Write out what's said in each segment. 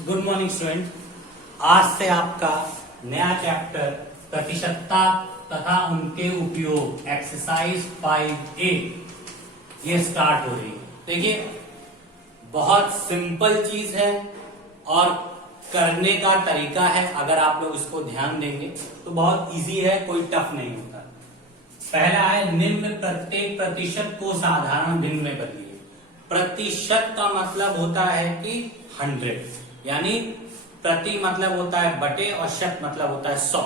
Good morning student. आज से आपका नया चैप्टर प्रतिशतता तथा उनके उपयोग एक्सरसाइज 5A ये स्टार्ट हो रही है। देखिए, बहुत सिंपल चीज है और करने का तरीका है। अगर आप लोग इसको ध्यान देंगे तो बहुत इजी है, कोई टफ नहीं होता। पहला है निम्न प्रत्येक प्रतिशत को साधारण भिन्न में बदलिए। प्रतिशत का मतलब होता है कि 100, यानी प्रति मतलब होता है बटे और शत मतलब होता है 100,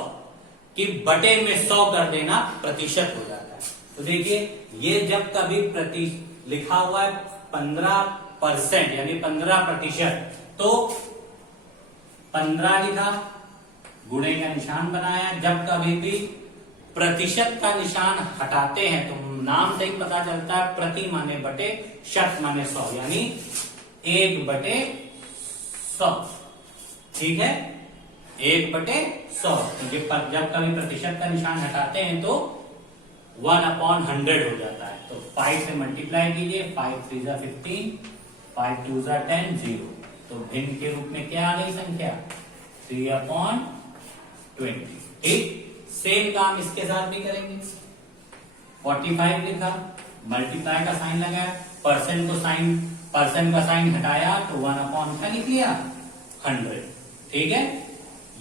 कि बटे में 100 कर देना प्रतिशत हो जाता है। तो देखिए, ये जब कभी प्रति लिखा हुआ है 15% यानी 15%, तो 15 लिखा, गुणे का निशान बनाया। जब कभी भी प्रतिशत का निशान हटाते हैं तो नाम से ही पता चलता है प्रति माने बटे, शत माने 100, यानी 1/100। ठीक है, 1/100, क्योंकि जब कभी प्रतिशत का निशान हटाते हैं तो 1/100 हो जाता है। तो 5 से मल्टीप्लाई कीजिए, 5 3 जा 15, 5 2 जा 10, 0। तो भिन्न के रूप में क्या आ गई संख्या? 3/20। ठीक, सेम काम इसके साथ भी करेंगे। 45 लिखा, मल्टीप्लाई का साइन लगाया, परसेंट का साइन हटाया तो 1/, क्या लिख लिया? 100। ठीक है,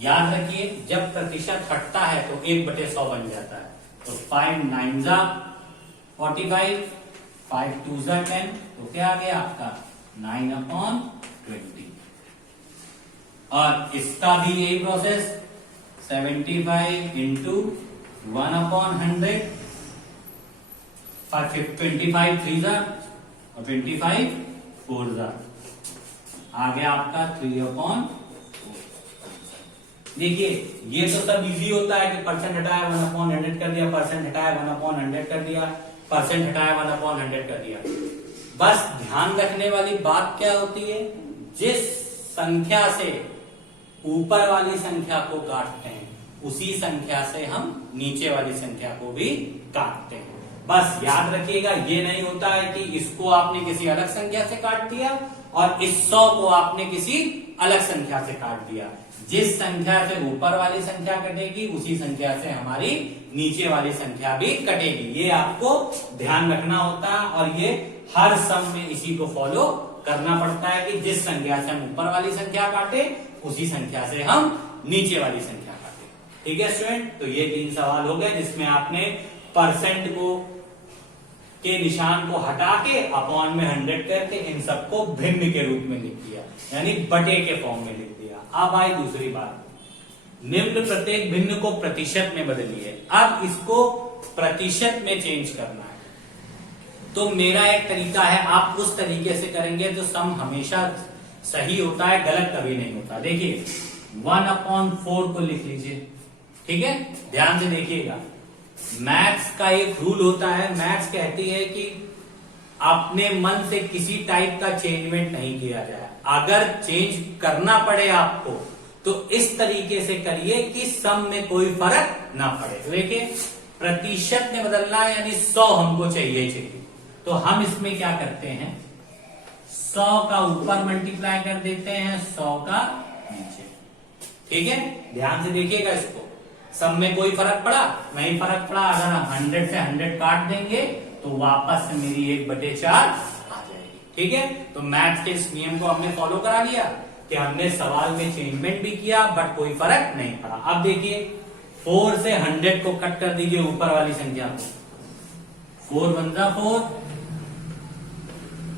याद रखिए जब प्रतिशत हटता है तो 1/100 बन जाता है। तो 5 9 जा 45, 5 2 जा 10, तो क्या आ गया आपका? 9/20। और इसका भी यही प्रोसेस, 75 इंटू 1/100, 25 3 जा और 25 4 जा, आ गया आपका 3/4। देखिए, ये तो सब इजी होता है कि परसेंट हटाया 1/100 कर दिया, परसेंट हटाया 1/100 कर दिया, परसेंट हटाया 1/100 कर दिया। बस ध्यान रखने वाली बात क्या होती है, जिस संख्या से ऊपर वाली संख्या को काटते हैं उसी संख्या से हम नीचे वाली संख्या को भी काटते हैं। बस याद रखिएगा, ये नहीं होता है कि इसको आपने किसी अलग संख्या से काट दिया और इस 100 को आपने किसी अलग संख्या से काट दिया। जिस संख्या से ऊपर वाली संख्या कटेगी उसी संख्या से हमारी नीचे वाली संख्या भी कटेगी। ये आपको ध्यान रखना होता है और ये हर सम में इसी को फॉलो करना पड़ता है कि जिस संख्या से हम ऊपर वाली संख्या काटे उसी संख्या से हम नीचे वाली संख्या काटे। ठीक है स्टूडेंट, तो ये 3 सवाल हो गए जिसमें आपने परसेंट को के निशान को हटा के अपॉन में 100 करके इन सबको भिन्न के रूप में लिख दिया, यानी बटे के फॉर्म में लिख दिया। अब आई दूसरी बात, निम्न प्रत्येक भिन्न को प्रतिशत में बदलिए। अब इसको प्रतिशत में चेंज करना है, तो मेरा एक तरीका है, आप उस तरीके से करेंगे तो सम हमेशा सही होता है, गलत कभी नहीं होता। देखिए, 1/4 को लिख लीजिए। ठीक है, ध्यान से देखिएगा, मैथ्स का एक रूल होता है, मैथ्स कहती है कि अपने मन से किसी टाइप का चेंजमेंट नहीं किया जाए। अगर चेंज करना पड़े आपको तो इस तरीके से करिए कि सम में कोई फर्क ना पड़े। तो देखिए, प्रतिशत में बदलना है, यानी 100 हमको चाहिए। तो हम इसमें क्या करते हैं, 100 का ऊपर मल्टीप्लाई कर देते हैं, 100 का नीचे। ठीक है, ध्यान से देखिएगा इसको, सब में कोई फर्क पड़ा? नहीं फर्क पड़ा। अगर हम 100 से 100 काट देंगे तो वापस से मेरी 1/4 आ जाएगी। ठीक है, तो मैथ्स के इस नियम को हमने फॉलो करा लिया कि हमने सवाल में चेंजमेंट भी किया बट कोई फर्क नहीं पड़ा। अब देखिए, 4 से 100 को कट कर दीजिए ऊपर वाली संख्या को, 4 1 जा 4,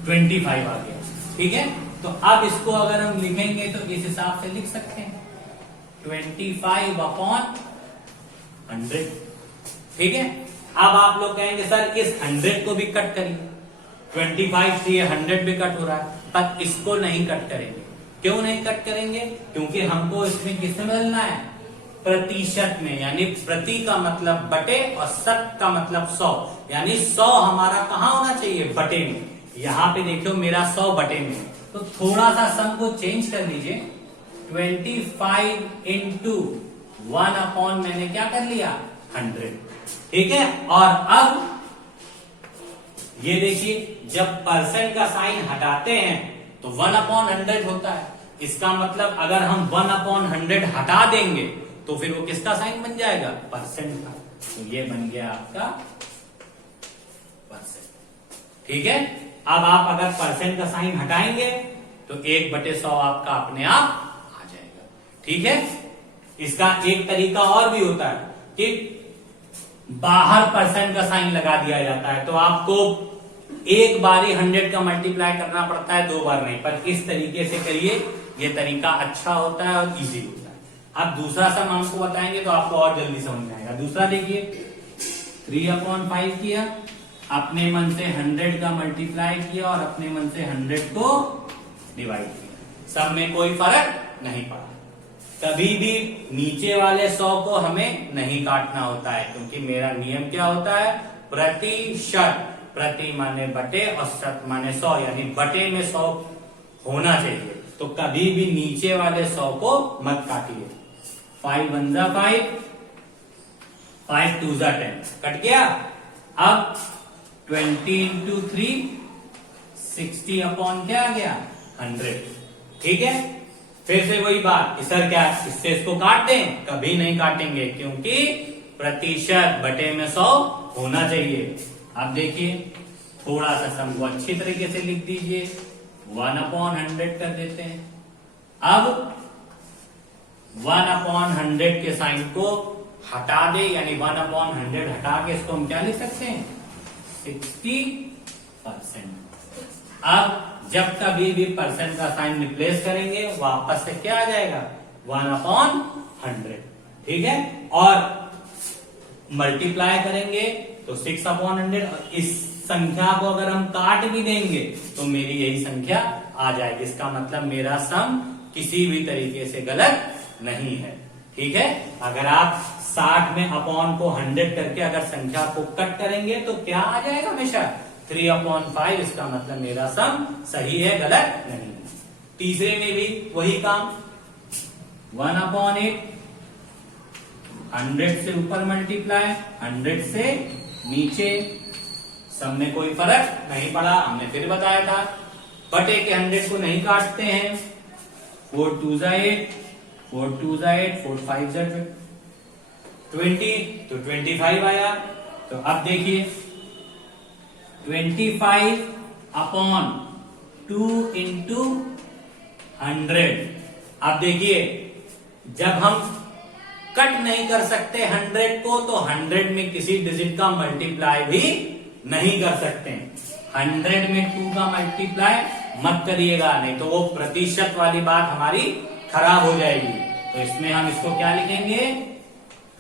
25 आ गया। ठीक है, तो अब इसको अगर हम लिखेंगे तो इस हिसाब से लिख सकते हैं, 25/100। ठीक है, अब आप लोग कहेंगे सर इस 100 को भी कट करिए, 25 से ये 100 भी कट हो रहा है, पर इसको नहीं कट करेंगे। क्यों नहीं कट करेंगे? क्योंकि हमको इसमें किसमें बदलना है? प्रतिशत में, यानी प्रति का मतलब बटे और शत का मतलब 100, यानी 100 हमारा कहां होना चाहिए? बटे में। यहां पे देखो मेरा 100 बटे में, तो थोड़ा सा सम को चेंज कर लीजिए, 25 इंटू 1/, मैंने क्या कर लिया? 100। ठीक है, और अब ये देखिए, जब परसेंट का साइन हटाते हैं तो 1/100 होता है। इसका मतलब अगर हम 1/100 हटा देंगे तो फिर वो किसका साइन बन जाएगा? परसेंट का। तो ये बन गया आपका परसेंट। ठीक है, अब आप अगर परसेंट का साइन हटाएंगे तो 1/100 आपका अपने आप आ जाएगा। ठीक है, इसका एक तरीका और भी होता है कि बाहर परसेंट का साइन लगा दिया जाता है, तो आपको एक बार ही 100 का मल्टीप्लाई करना पड़ता है, 2 बार नहीं। पर इस तरीके से करिए, ये तरीका अच्छा होता है और इजी होता है। अब दूसरा सम हमको बताएंगे तो आपको और जल्दी समझ में आएगा। दूसरा देखिए, 3/5 किया, अपने मन से 100 का मल्टीप्लाई किया और अपने मन से 100 को डिवाइड किया। सब में कोई फर्क नहीं पड़ा। कभी भी नीचे वाले 100 को हमें नहीं काटना होता है, क्योंकि मेरा नियम क्या होता है? प्रतिशत। प्रति माने बटे और शत माने 100, यानी बटे में 100 होना चाहिए। तो कभी भी नीचे वाले 100 को मत काटिए। 5 1 जा 5, 5 2 जा 10, कट गया। अब 20 into 3 60 अपॉन क्या आ गया? 100। ठीक है, फिर से वही बात कि सर क्या इससे इसको काट दें? कभी नहीं काटेंगे, क्योंकि प्रतिशत बटे में 100 होना चाहिए। अब देखिए, थोड़ा सा सम को अच्छी तरीके से लिख दीजिए, 1/100 कर देते हैं। अब 1/100 के साइन को हटा दे, यानी 1/100 हटा के इसको हम क्या लिख सकते हैं? 60%। अब जब कभी भी परसेंट का साइन रिप्लेस करेंगे, वापस से क्या आ जाएगा? 1/100। ठीक है, और मल्टीप्लाई करेंगे तो 6/100। और इस संख्या को अगर हम काट भी देंगे तो मेरी यही संख्या आ जाएगी। इसका मतलब मेरा सम किसी भी तरीके से गलत नहीं है। ठीक है, अगर आप 60 में अपॉन को 100 करके अगर संख्या को कट करेंगे तो क्या आ जाएगा? हमेशा 3/5। इसका मतलब मेरा सम सही है, गलत नहीं। तीसरे में भी वही काम, 1/8, 100 से ऊपर मल्टीप्लाई, 100 से नीचे, सब में कोई फर्क नहीं पड़ा। हमने फिर बताया था, बटे के 100 को नहीं काटते हैं। 4 2 जा 8, 4 2 जा 8, 4 5 जा 20, तो 25 आया। तो अब देखिए, 25 अपॉन 2 into 100। अब देखिए, जब हम कट नहीं कर सकते 100 को, तो 100 में किसी डिजिट का मल्टीप्लाई भी नहीं कर सकते। 100 में 2 का मल्टीप्लाई मत करिएगा, नहीं तो वो प्रतिशत वाली बात हमारी खराब हो जाएगी। तो इसमें हम इसको क्या लिखेंगे?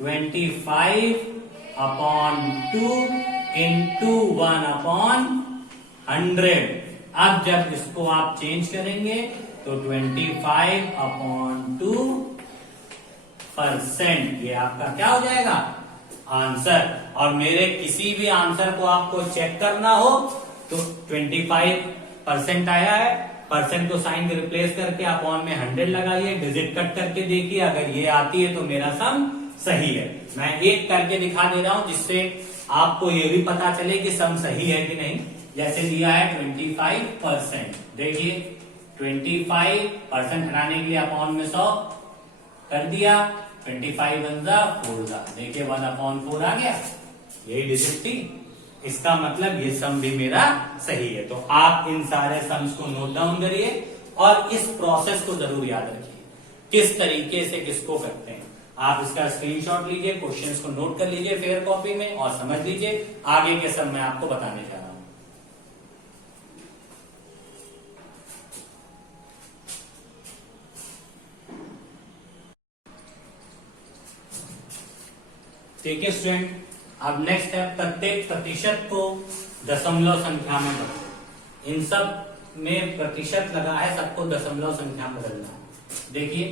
25 अपॉन 2 into 1/100। अब जब इसको आप चेंज करेंगे तो 25/2%। ये आपका क्या हो जाएगा? आंसर। और मेरे किसी भी आंसर को आपको चेक करना हो तो 25% आया है, परसेंट को साइन रिप्लेस करके अपॉन में 100 लगाइए, डिजिट कट करके देखिए, अगर ये आती है तो मेरा सम सही है। मैं एक करके दिखा दे रहा हूं जिससे आपको ये भी पता चले कि सम सही है कि नहीं। जैसे दिया है 25%, देखिए 25% हटाने के लिए अपॉन में 100 कर दिया, 25 1 जा 4 जा, देखिए 1/4 आ गया, यही डिजिट थी। इसका मतलब ये सम भी मेरा सही है। तो आप इन सारे सम्स को नोट डाउन करिए और इस प्रोसेस को जरूर याद रखिए, किस तरीके से किसको करते हैं। आप इसका स्क्रीनशॉट लीजिए, क्वेश्चंस को नोट कर लीजिए फेयर कॉपी में और समझ लीजिए। आगे के सम मैं आपको बताने जा रहा हूं। ठीक है स्टूडेंट, अब नेक्स्ट है प्रत्येक प्रतिशत को दशमलव संख्या में बदलना। इन सब में प्रतिशत लगा है, सबको दशमलव संख्या में बदलना है। देखिए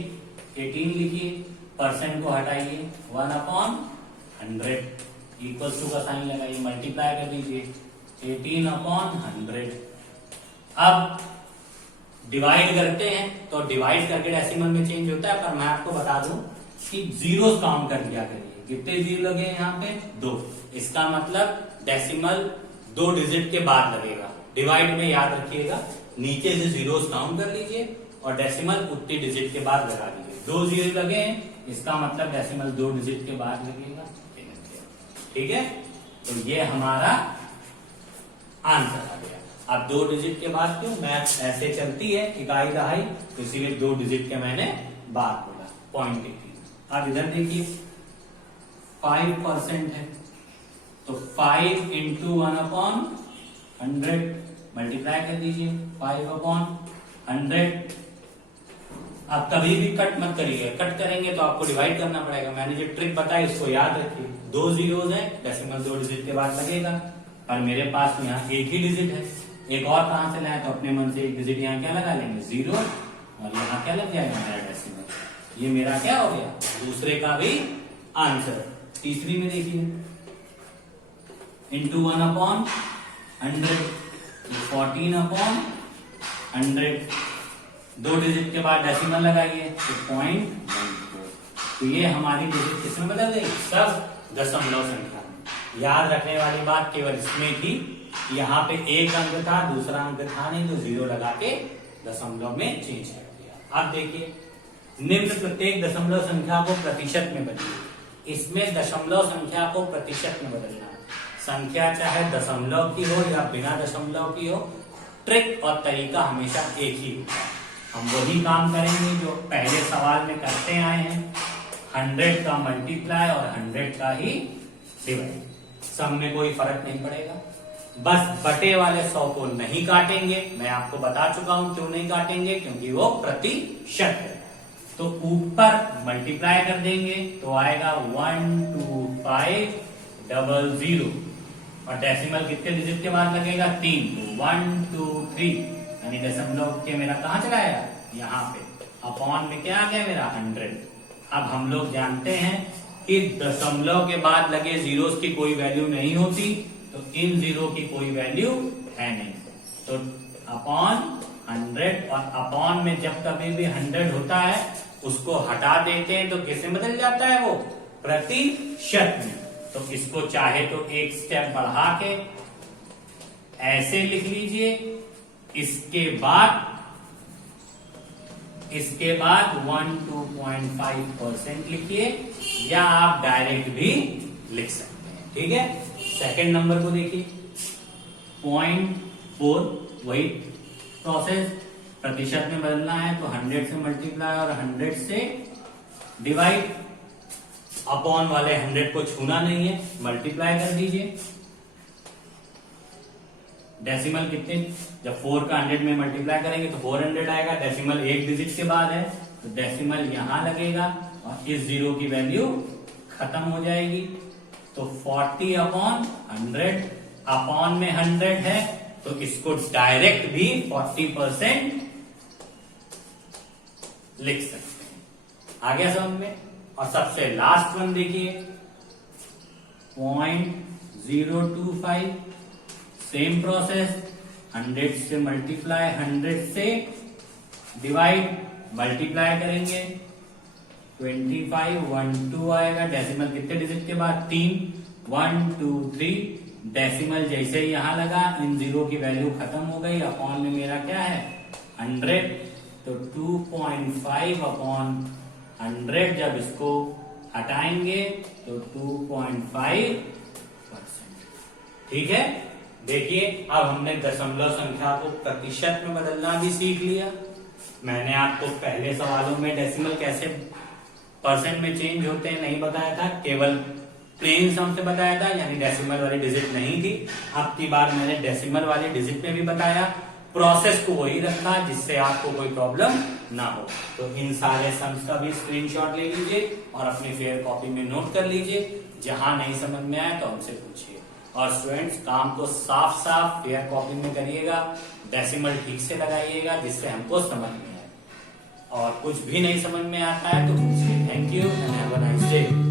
18 लिखिए, परसेंट को हटाइए, 1/100 इक्वल टू का साइन लगाइए, मल्टीप्लाई कर दीजिए 18/100। अब डिवाइड करते हैं तो डिवाइड करके डेसिमल में चेंज होता है, पर मैं आपको बता दूं कि जीरो काउंट कर दिया करिए। कितने जीरो लगे यहाँ पे? 2। इसका मतलब डेसिमल 2 डिजिट के बाद लगेगा। डिवाइड में याद रखिएगा, नीचे से जीरोस काउंट कर लीजिए और डेसिमल उतनी डिजिट के बाद लगा दीजिए। 2 जीरो लगे हैं, इसका मतलब डेसिमल 2 डिजिट के बाद लगेगा। ठीक है, तो ये हमारा आंसर आ गया। अब 2 डिजिट के बाद क्यों, मैथ ऐसे चलती है इकाई दहाई, तो इसीलिए 2 डिजिट के मैंने बाद बोला, पॉइंट लिखी। अब इधर देखिए 5% है, तो 5 इंटू 1/100 मल्टीप्लाई कर दीजिए 5/100। अब कभी भी कट मत करिए, कट करेंगे तो आपको डिवाइड करना पड़ेगा। मैंने जो ट्रिक बताई उसको याद रखिए। 2 जीरोस है, डेसिमल 2 डिजिट के बाद लगेगा, पर मेरे पास यहाँ एक ही डिजिट है। एक और कहां से लाए, तो अपने मन से एक डिजिट यहाँ क्या लगा लेंगे 0, और यहाँ क्या लग जाएगा मेरा डेसिमल। ये मेरा क्या हो गया, दूसरे का भी आंसर। तीसरी में देखिए इंटू 1/100, 14/100, 2 डिजिट के बाद डेसिमल लगाइए तो 0.14। तो ये हमारी डिजिट किसमें बदल गई, सब दशमलव संख्या में। याद रखने वाली बात केवल इसमें थी, यहाँ पे एक अंक था, दूसरा अंक था नहीं, तो 0 लगा के दशमलव में चेंज कर दिया। अब देखिए निम्न प्रत्येक दशमलव संख्या को प्रतिशत में बदलिए। इसमें दशमलव संख्या को प्रतिशत में बदलना है। संख्या चाहे दशमलव की हो या बिना दशमलव की हो, ट्रिक और तरीका हमेशा एक ही होता है। हम वही काम करेंगे जो पहले सवाल में करते आए हैं, 100 का मल्टीप्लाई और 100 का ही डिवाइड। सब में कोई फर्क नहीं पड़ेगा। बस बटे वाले 100 को नहीं काटेंगे, मैं आपको बता चुका हूं क्यों नहीं काटेंगे, क्योंकि वो प्रतिशत है। तो ऊपर मल्टीप्लाई कर देंगे तो आएगा 12500, और डेसिमल कितने डिजिट के बाद लगेगा 3, तो 123, यानी दशमलव के मेरा कहां चला आया, यहाँ पे। अपॉन में क्या आ गया मेरा 100। अब हम लोग जानते हैं कि दशमलव के बाद लगे जीरोस की कोई वैल्यू नहीं होती, तो इन जीरो की कोई वैल्यू है नहीं, तो अपॉन 100। और अपॉन में जब कभी भी 100 होता है उसको हटा देते हैं तो किसमें बदल जाता है, वो प्रतिशत में। तो इसको चाहे तो एक स्टेप बढ़ा के ऐसे लिख लीजिए, इसके बाद 12.5% लिखिए, या आप डायरेक्ट भी लिख सकते हैं। ठीक है, सेकंड नंबर को देखिए 0.4, वही प्रोसेस, प्रतिशत में बदलना है तो 100 से मल्टीप्लाई और 100 से डिवाइड। अपॉन वाले 100 को छूना नहीं है, मल्टीप्लाई कर दीजिए। डेसिमल कितने, जब 4 का 100 में मल्टीप्लाई करेंगे तो 400 आएगा। डेसिमल एक डिजिट के बाद है तो डेसिमल यहां लगेगा और इस 0 की वैल्यू खत्म हो जाएगी। तो 40/100, अपॉन में 100 है तो इसको डायरेक्ट भी 40% लिख सकते हैं। आ गया समझ में। और सबसे लास्ट वन देखिए 0.025, सेम प्रोसेस, 100 से मल्टीप्लाई, 100 से डिवाइड, मल्टीप्लाई करेंगे 2512 आएगा। डेसिमल कितने डिजिट के बाद 3, 123। डेसिमल जैसे ही यहां लगा इन 0 की वैल्यू खत्म हो गई। अपॉन में मेरा क्या है 100, तो 2.5/100 जब इसको हटाएंगे तो 2.5%। ठीक है, देखिए अब हमने दशमलव संख्या को प्रतिशत में बदलना भी सीख लिया। मैंने आपको पहले सवालों में डेसिमल कैसे परसेंट में चेंज होते हैं नहीं बताया था, केवल प्लेन सम से बताया था, यानी डेसिमल वाली डिजिट नहीं थी। अब की बार मैंने डेसिमल वाली डिजिट में भी बताया, प्रोसेस को वही रखा जिससे आपको कोई प्रॉब्लम ना हो। तो इन सारे सम्स का भी स्क्रीनशॉट ले लीजिए और अपनी फेयर कॉपी में नोट कर लीजिए। जहां नहीं समझ में आए तो हमसे पूछिए। और स्टूडेंट्स काम को साफ साफ फेयर कॉपी में करिएगा, डेसिमल ठीक से लगाइएगा जिससे हमको समझ में आए। और कुछ भी नहीं समझ में आता है तो पूछिए। Thank you and have a nice day.